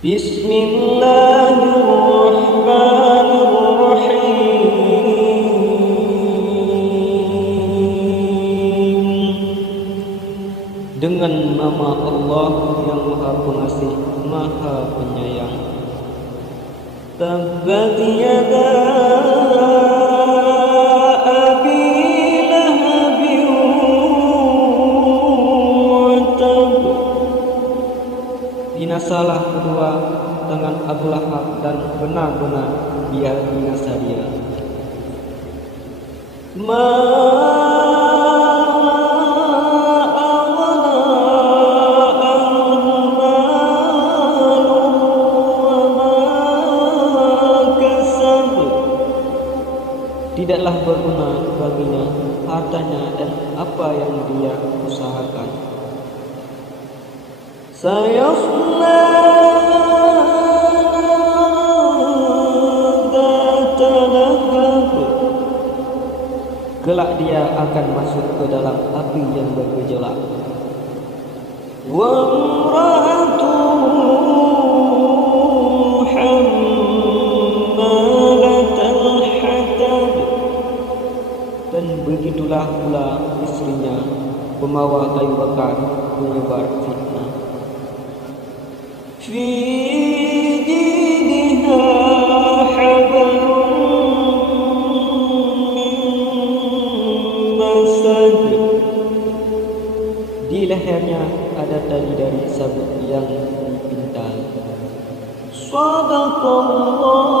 Bismillahirrahmanirrahim. Dengan nama Allah yang Maha Pengasih, Maha Penyayang. Tabbat yada abi lahabin wa tab. Binasalah kedua tangan Abu Lahab dan benar-benar dia binasa dia. Tidaklah berguna baginya hartanya dan apa yang dia usahakan. Sayasla dzata lahab. Kelak dia akan masuk ke dalam api yang bergejolak. Wa imra'atuhu hammalatal hatab. Dan begitulah pula istrinya, pembawa kayu bakar, menyebar fitnah. Fi jidha hablum min masad. Di lehernya ada tali dari sabit yang dipintal. Shadaqallah